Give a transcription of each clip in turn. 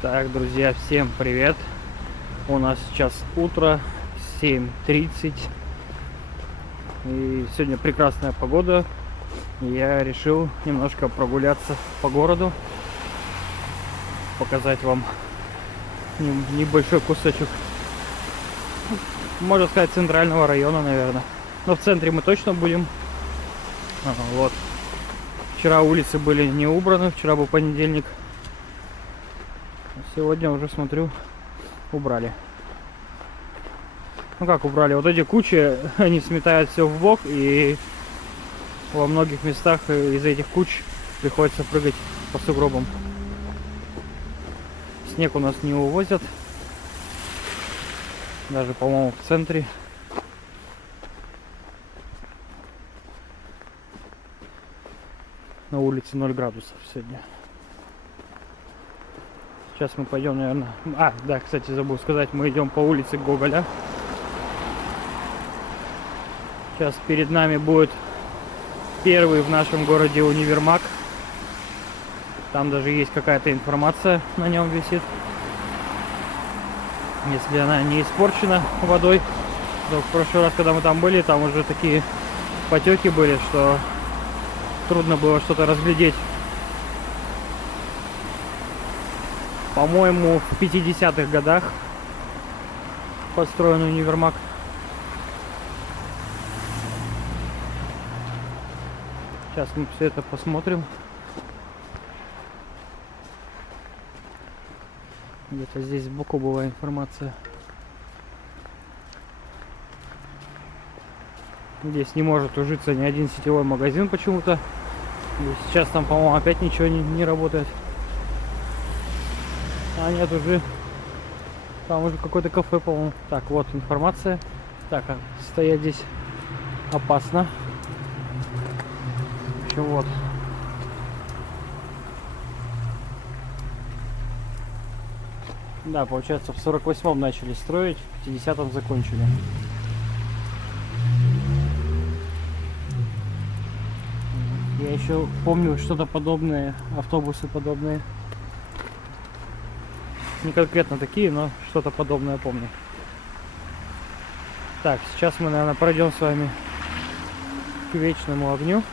Так, друзья, всем привет! У нас сейчас утро, 7:30. И сегодня прекрасная погода. Я решил немножко прогуляться по городу, показать вам небольшой кусочек, можно сказать, центрального района, наверное. Но в центре мы точно будем. Вот. Вчера улицы были не убраны, вчера был понедельник. Сегодня уже, смотрю, убрали. Ну как убрали? Вот эти кучи, они сметают все в бок, и во многих местах из этих куч приходится прыгать по сугробам. Снег у нас не увозят. Даже, по-моему, в центре. На улице 0 градусов сегодня. Сейчас мы пойдем, наверное... Да, кстати, забыл сказать, мы идем по улице Гоголя. Сейчас перед нами будет первый в нашем городе универмаг. Там даже есть какая-то информация на нем висит. Если она не испорчена водой. То в прошлый раз, когда мы там были, там уже такие потеки были, что трудно было что-то разглядеть. По-моему, в 50-х годах построен универмаг. Сейчас мы все это посмотрим. Где-то здесь сбоку была информация. Здесь не может ужиться ни один сетевой магазин почему-то. И сейчас там, по-моему, опять ничего не работает. А нет, уже там уже какое-то кафе, по-моему. Так, вот информация. Так, стоять здесь опасно. В общем, вот. Да, получается, в 48-м начали строить, в 50-м закончили. Я еще помню что-то подобное, автобусы подобные. Не конкретно такие, но что-то подобное помню. Так, сейчас мы, наверное, пройдем с вами к Вечному огню.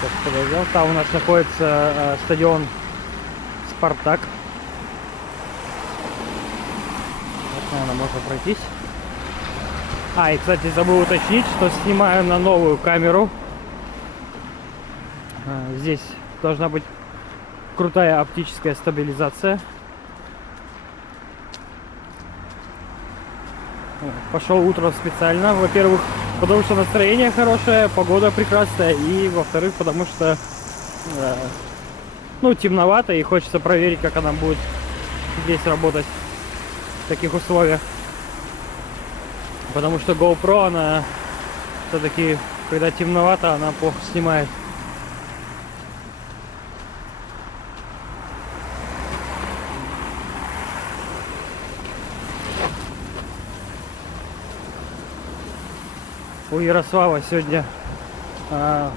Сейчас подойдем. Там у нас находится стадион Спартак. Вот, наверное, можно пройтись. И, кстати, забыл уточнить, что снимаю на новую камеру. Здесь должна быть крутая оптическая стабилизация. Пошел утром специально. Во-первых, потому что настроение хорошее, погода прекрасная. И, во-вторых, потому что темновато и хочется проверить, как она будет здесь работать в таких условиях. Потому что GoPro, она все-таки, когда темновато, она плохо снимает. У Ярослава сегодня в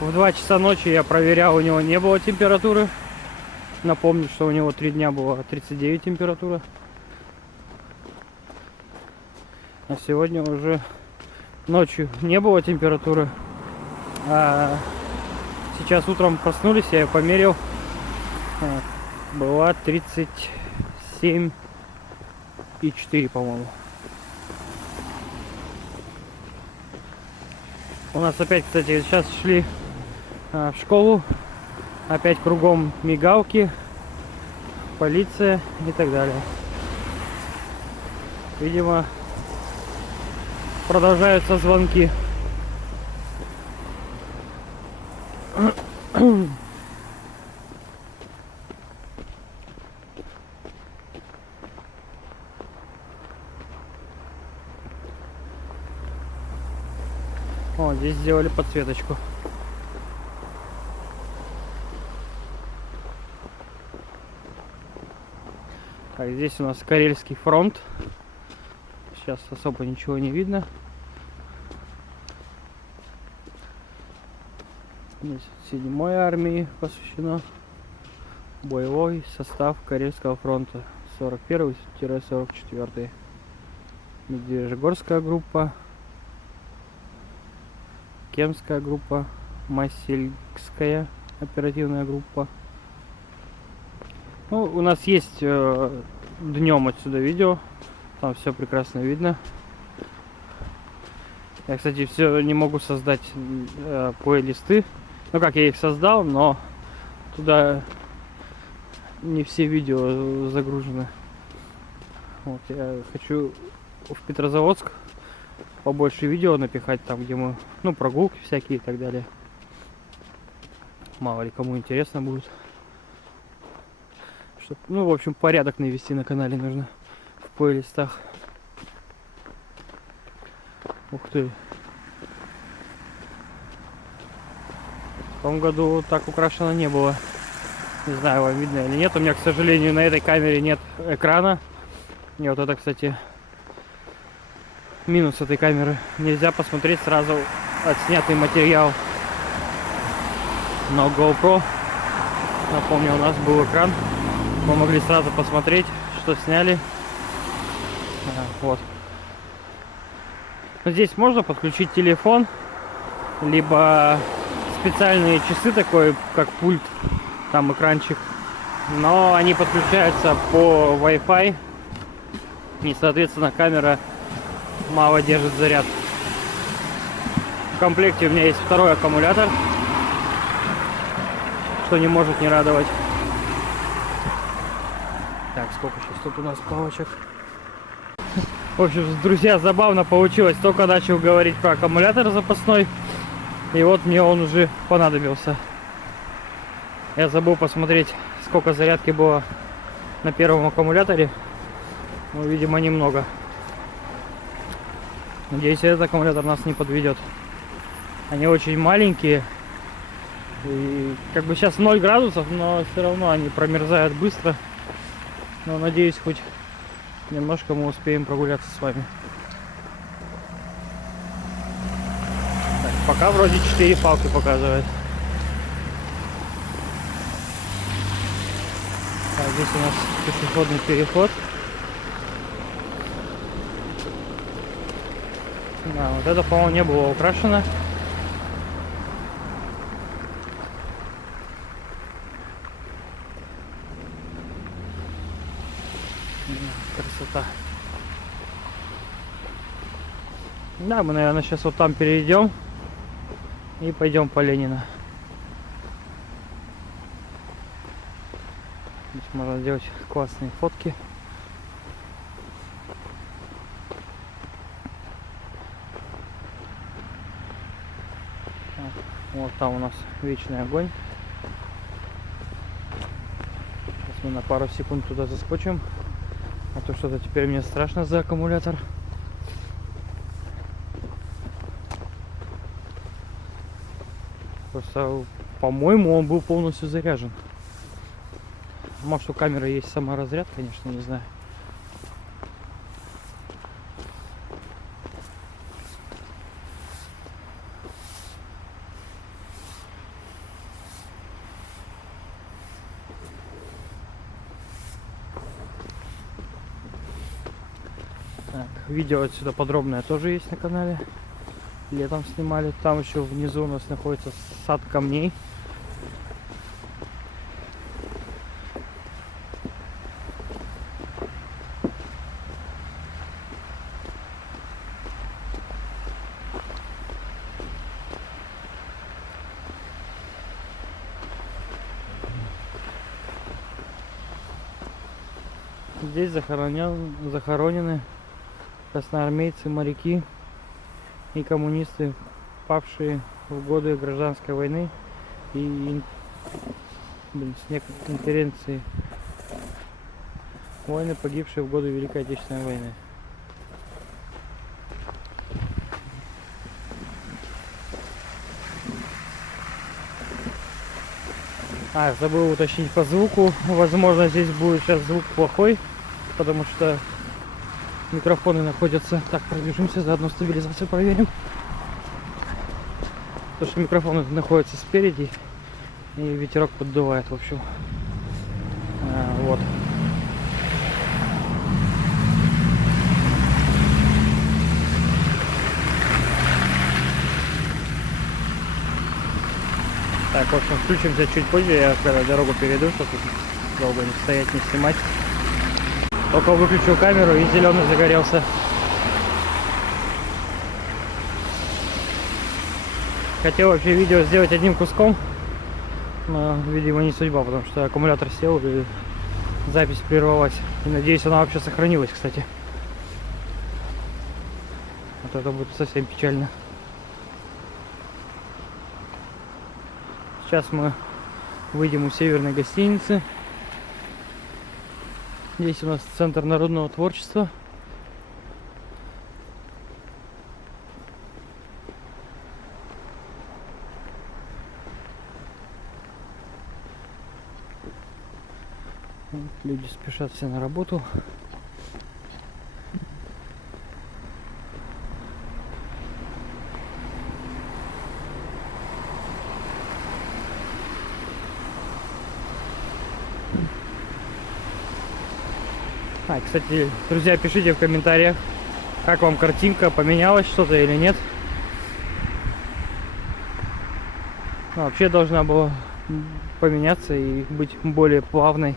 2 часа ночи я проверял, у него не было температуры. Напомню, что у него 3 дня было 39 температура. А сегодня уже ночью не было температуры. А сейчас утром проснулись, я ее померил. Была 37,4, по-моему. У нас опять, кстати, сейчас шли в школу. Опять кругом мигалки, полиция и так далее. Видимо, продолжаются звонки. О, здесь сделали подсветочку. Так, здесь у нас Карельский фронт. Сейчас особо ничего не видно. 7-й армии посвящено. Боевой состав Карельского фронта 41-44. Медвежьегорская группа, Кемская группа, Масильская оперативная группа. Ну, у нас есть днем отсюда видео, там все прекрасно видно. Я, кстати, все не могу создать плейлисты. Ну как, я их создал, но туда не все видео загружены. Вот, я хочу в Петрозаводск побольше видео напихать, там где мы, ну, прогулки всякие и так далее. Мало ли кому интересно будет. Чтоб, ну, в общем, порядок навести на канале нужно в плейлистах. Ух ты. В том году так украшено не было. Не знаю, вам видно или нет. У меня, к сожалению, на этой камере нет экрана. И вот это, кстати, минус этой камеры. Нельзя посмотреть сразу отснятый материал. Но GoPro, напомню, у нас был экран. Мы могли сразу посмотреть, что сняли. Вот. Здесь можно подключить телефон, либо специальные часы, такой как пульт, там экранчик. Но они подключаются по Wi-Fi. И, соответственно, камера мало держит заряд. В комплекте у меня есть второй аккумулятор, что не может не радовать. Так, сколько сейчас тут у нас палочек? В общем, друзья, забавно получилось. Только начал говорить про аккумулятор запасной, и вот мне он уже понадобился. Я забыл посмотреть, сколько зарядки было на первом аккумуляторе. Ну, видимо, немного. Надеюсь, этот аккумулятор нас не подведет. Они очень маленькие. И как бы сейчас 0 градусов, но все равно они промерзают быстро. Но надеюсь, хоть немножко мы успеем прогуляться с вами. Так, пока вроде 4 палки показывает. Так, здесь у нас пешеходный переход. Да, вот это, по-моему, не было украшено. Красота. Да, мы, наверное, сейчас вот там перейдем и пойдем по Ленина. Здесь можно сделать классные фотки. Вот там у нас вечный огонь. Сейчас мы на пару секунд туда заскочим. А то что-то теперь мне страшно за аккумулятор. Просто, по-моему, он был полностью заряжен. Может, у камеры есть саморазряд, конечно, не знаю. Так, видео отсюда подробное тоже есть на канале. Летом снимали. Там еще внизу у нас находится сад камней. Здесь захоронены красноармейцы, моряки и коммунисты, павшие в годы гражданской войны и интервенции, войны, погибшие в годы Великой Отечественной войны. Забыл уточнить по звуку. Возможно, здесь будет сейчас звук плохой, потому что микрофоны находятся. Так, пробежимся, заодно стабилизацию проверим. То, что микрофон находится спереди, и ветерок поддувает, в общем. Вот. Так, в общем, включимся чуть позже, я когда дорогу перейду, чтобы долго не стоять, не снимать. Только выключил камеру, и зеленый загорелся. Хотел вообще видео сделать одним куском, но, видимо, не судьба, потому что аккумулятор сел и запись прервалась. И надеюсь, она вообще сохранилась, кстати. Вот это будет совсем печально. Сейчас мы выйдем у северной гостиницы. Здесь у нас центр народного творчества. Вот, люди спешат все на работу. Кстати, друзья, пишите в комментариях, как вам картинка, поменялось что-то или нет. Вообще должна была поменяться и быть более плавной.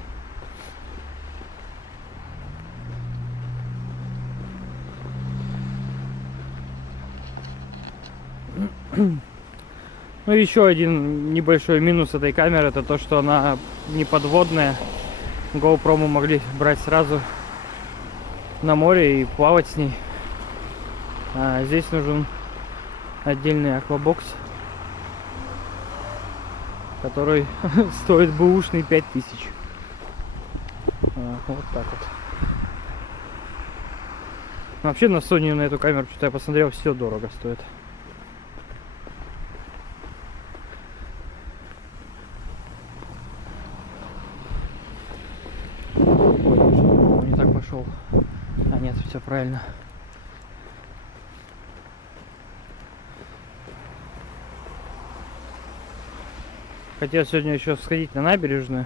Ну, еще один небольшой минус этой камеры, это то, что она не подводная. GoPro мы могли брать сразу на море и плавать с ней. А здесь нужен отдельный аквабокс, который стоит бэушный 5000. Вот так вот. Вообще на Sony, на эту камеру, что-то я посмотрел, все дорого стоит. Ой, не так пошел. А нет, все правильно. Хотел сегодня еще сходить на набережную,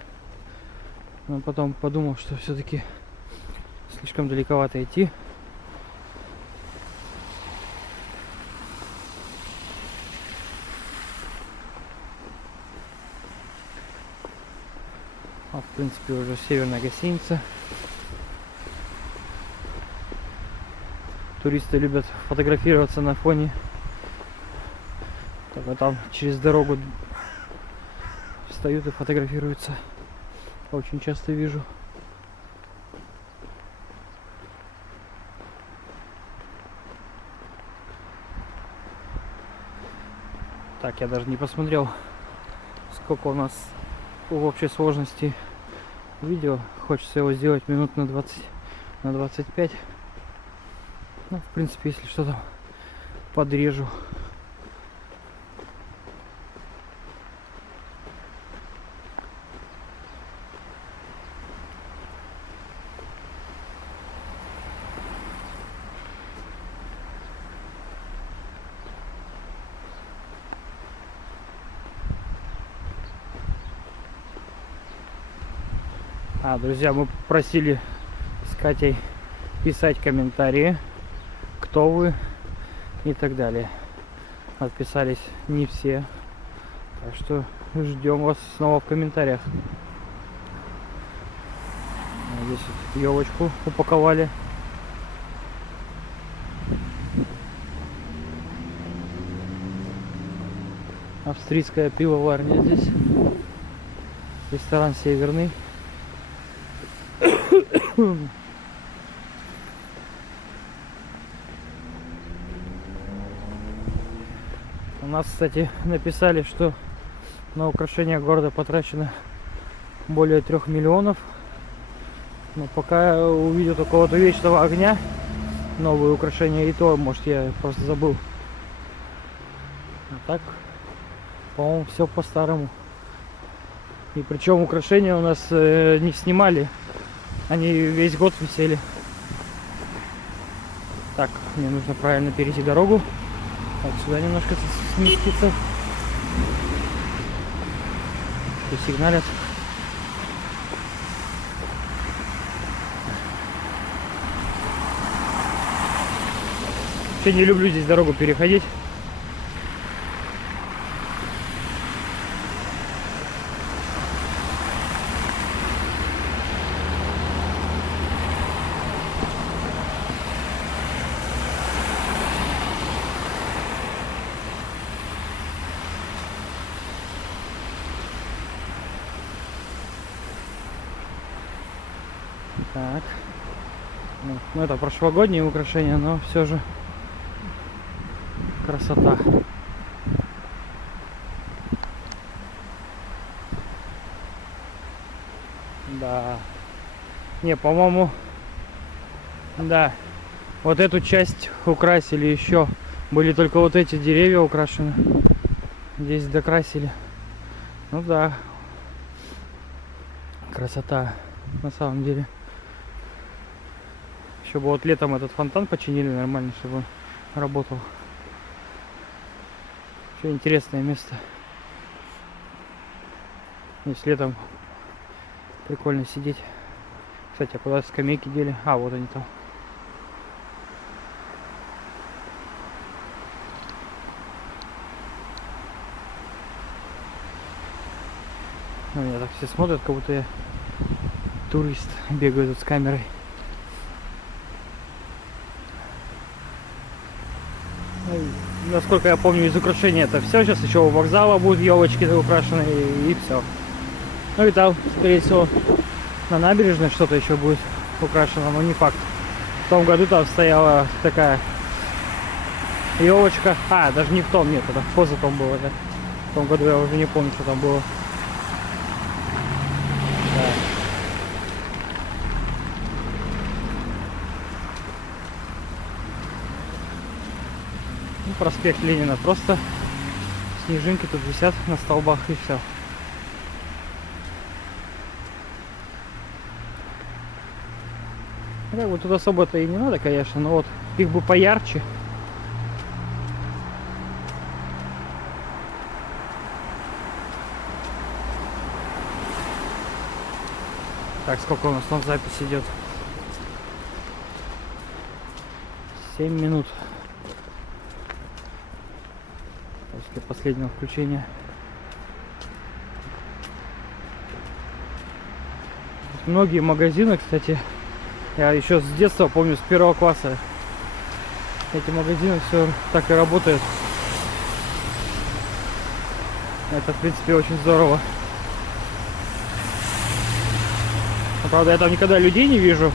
но потом подумал, что все-таки слишком далековато идти. В принципе, уже северная гостиница. Туристы любят фотографироваться на фоне. Только там через дорогу встают и фотографируются. Очень часто вижу. Так, я даже не посмотрел, сколько у нас в общей сложности видео. Хочется его сделать минут на 20, на 25. Ну, в принципе, если что-то подрежу. Друзья, мы просили с Катей писать комментарии, кто вы и так далее. Отписались не все, так что ждем вас снова в комментариях. Здесь елочку упаковали. Австрийская пивоварня здесь. Ресторан Северный. У нас, кстати, написали, что на украшение города потрачено более 3 миллионов. Но пока увидел только вот у Вечного огня новые украшения, и то, может, я просто забыл. А так, по-моему, все по-старому. И причем украшения у нас не снимали. Они весь год висели. Так, мне нужно правильно перейти дорогу. Так, сюда немножко сместиться. тут сигналят. Вообще не люблю здесь дорогу переходить. Так. Ну, это прошлогодние украшения, но все же красота. Да. Не, по-моему, да. Вот эту часть украсили еще. Были только вот эти деревья украшены. Здесь докрасили. Ну да. Красота на самом деле. Еще бы вот летом этот фонтан починили нормально, чтобы он работал. Еще интересное место. Здесь летом прикольно сидеть. Кстати, а куда скамейки дели? А, вот они там. На меня так все смотрят, как будто я турист, бегаю тут с камерой. Насколько я помню, из украшений это все. Сейчас еще у вокзала будут елочки украшены и все. Ну и там, скорее всего, на набережной что-то еще будет украшено, но не факт. В том году там стояла такая елочка. А, даже не в том, нет, это в позатом было. Да. В том году я уже не помню, что там было. Да. Ну, проспект Ленина, просто снежинки тут висят на столбах и все. Как бы тут особо-то и не надо, конечно, но вот их бы поярче. Так, сколько у нас там запись идет? 7 минут после последнего включения. Многие магазины, кстати, я еще с детства помню, с 1 класса эти магазины все так и работают. Это, в принципе, очень здорово. Но, правда, я там никогда людей не вижу.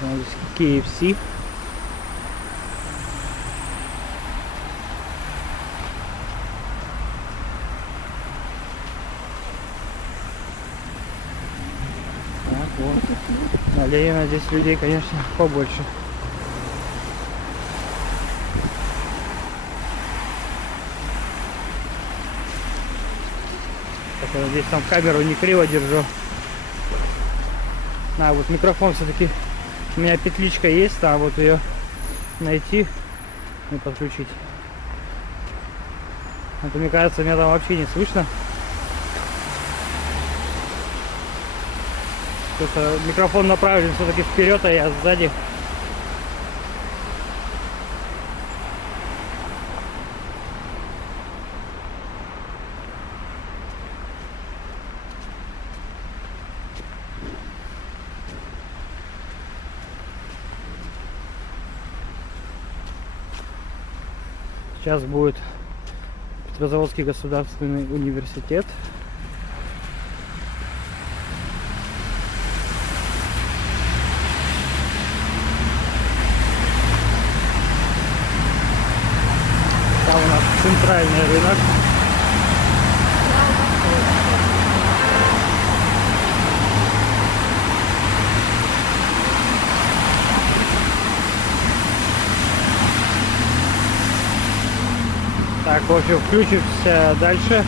Здесь KFC. Так, вот. На Ленина здесь людей, конечно, побольше. Так, я надеюсь, там камеру не криво держу. А, вот микрофон все-таки. У меня петличка есть, а вот ее найти и подключить. Это, мне кажется, меня там вообще не слышно. Что-то микрофон направлен все-таки вперед, а я сзади. Сейчас будет Петрозаводский государственный университет. Там у нас центральный рынок. Так, в общем, включимся дальше.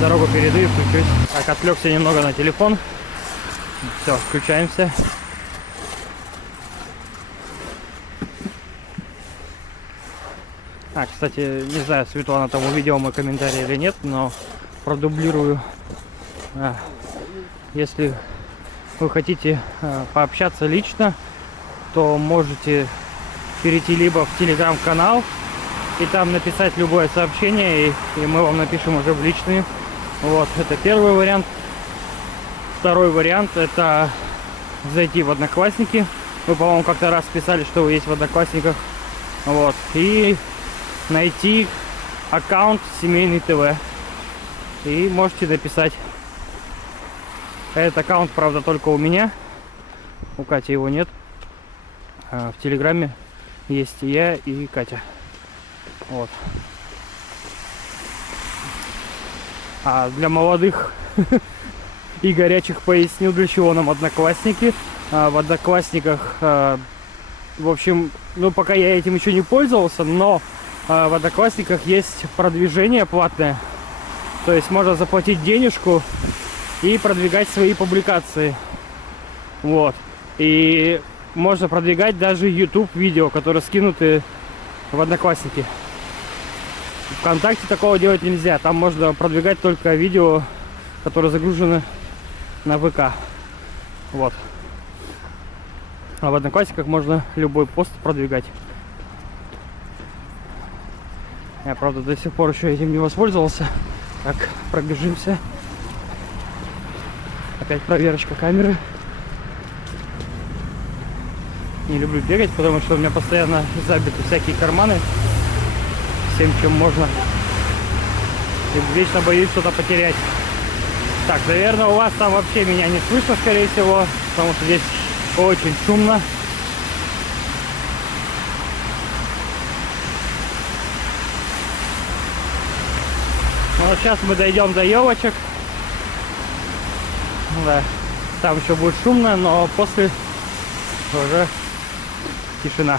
Дорогу перейду и включусь. Так, отвлекся немного на телефон. Все, включаемся. Кстати, не знаю, Светлана там увидела мой комментарий или нет, но продублирую. Если вы хотите пообщаться лично, то можете перейти либо в телеграм-канал и там написать любое сообщение, и мы вам напишем уже в личные. Вот, это первый вариант. Второй вариант — это зайти в Одноклассники. Вы, по-моему, как-то раз писали, что вы есть в Одноклассниках. Вот, и найти аккаунт Семейный ТВ. И можете написать. Этот аккаунт, правда, только у меня. У Кати его нет. В Телеграме есть и я, и Катя. Вот. А для молодых и горячих поясню, для чего нам Одноклассники. В Одноклассниках, в общем, ну пока я этим еще не пользовался, но в Одноклассниках есть продвижение платное. То есть можно заплатить денежку и продвигать свои публикации. Вот. И можно продвигать даже YouTube видео, которые скинуты в Одноклассники. ВКонтакте такого делать нельзя. Там можно продвигать только видео, которые загружены на ВК. Вот. А в Одноклассниках можно любой пост продвигать. Я, правда, до сих пор еще этим не воспользовался. Так, пробежимся. Опять проверочка камеры. Не люблю бегать, потому что у меня постоянно забиты всякие карманы всем, чем можно. И вечно боюсь что-то потерять. Так, наверное, у вас там вообще меня не слышно, скорее всего, потому что здесь очень шумно. Ну, вот сейчас мы дойдем до елочек. Да, там еще будет шумно, но после уже тишина.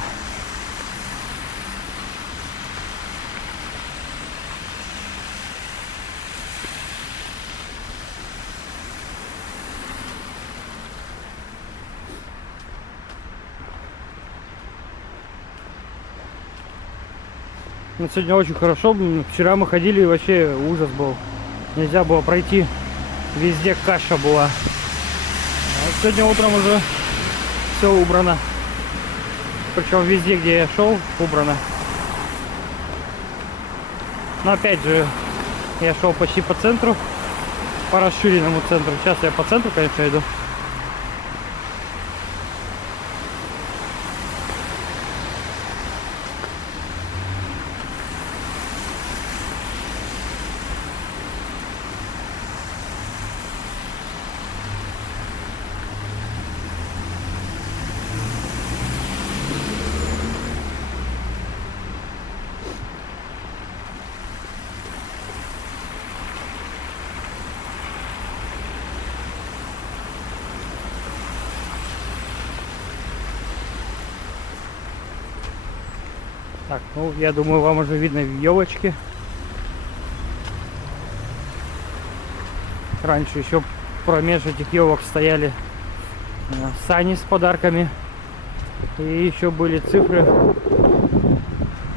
Но сегодня очень хорошо. Вчера мы ходили, и вообще ужас был. Нельзя было пройти. Везде каша была. А сегодня утром уже все убрано. Причем везде, где я шел, убрано. Но опять же, я шел почти по центру, по расширенному центру. Сейчас я по центру, конечно, иду. Так, ну, я думаю, вам уже видно елочки. Раньше еще промеж этих елок стояли сани с подарками. И еще были цифры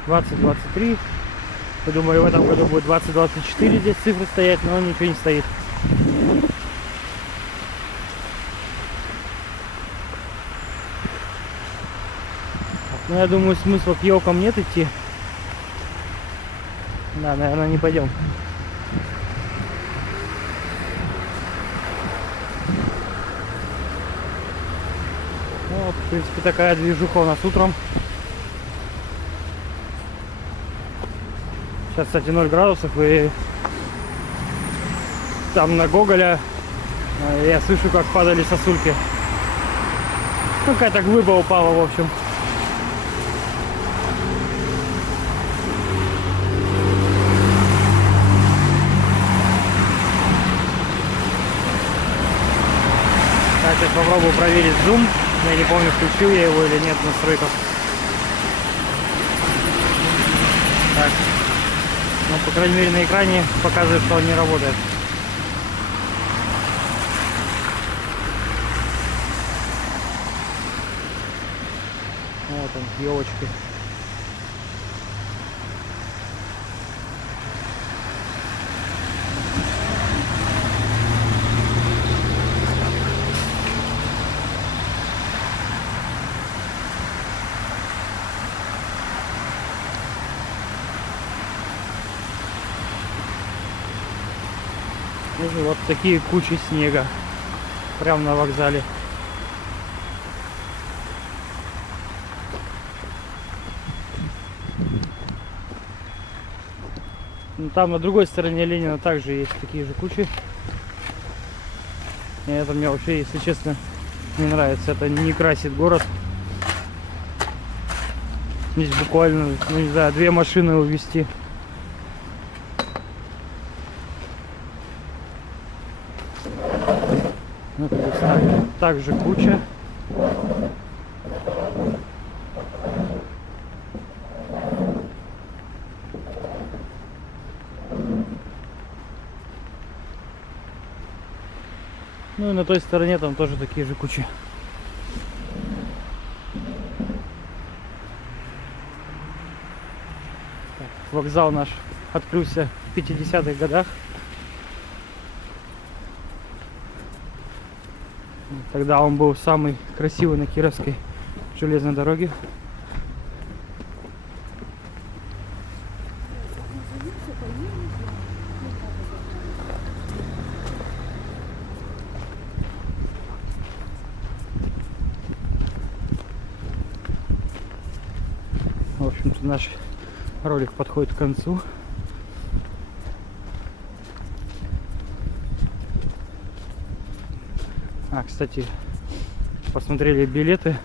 2023. Я думаю, в этом году будет 2024 здесь цифры стоять, но ничего не стоит. Ну, я думаю, смысла к елкам нет идти. Да, наверное, не пойдем. Ну, вот, в принципе, такая движуха у нас утром. Сейчас, кстати, 0 градусов, и там на Гоголя я слышу, как падали сосульки. Ну, какая-то глыба упала, в общем. Так, сейчас попробую проверить зум. Я не помню, включил я его или нет в настройках. Так. Ну, по крайней мере, на экране показывает, что он не работает. Вот он, елочки. И вот такие кучи снега. Прямо на вокзале. Ну, там на другой стороне Ленина также есть такие же кучи. И это мне вообще, если честно, не нравится. Это не красит город. Здесь буквально, ну не знаю, 2 машины увезти. Ну, также куча. Ну и на той стороне там тоже такие же кучи. Так, вокзал наш открылся в 50-х годах. Тогда он был самый красивый на Кировской железной дороге. В общем-то, наш ролик подходит к концу. Кстати, посмотрели билеты,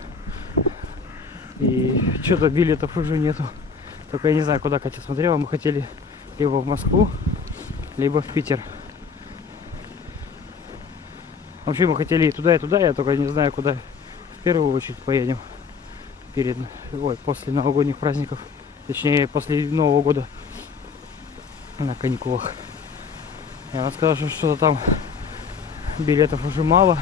и что-то билетов уже нету. Только я не знаю, куда Катя смотрела. Мы хотели либо в Москву, либо в Питер. Вообще мы хотели и туда, я только не знаю, куда в первую очередь поедем после новогодних праздников, точнее после Нового года на каникулах. И она сказала, что что-то там билетов уже мало.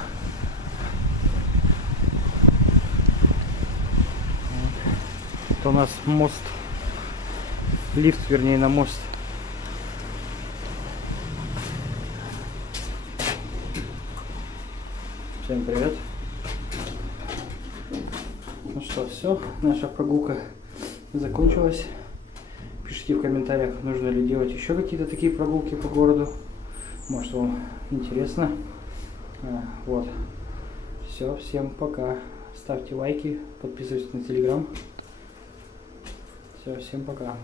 Это у нас мост, лифт, вернее, на мост. Всем привет. Ну что, все, наша прогулка закончилась. Пишите в комментариях, нужно ли делать еще какие-то такие прогулки по городу. Может, вам интересно. Вот. Все, всем пока. Ставьте лайки, подписывайтесь на телеграм. Все, всем пока.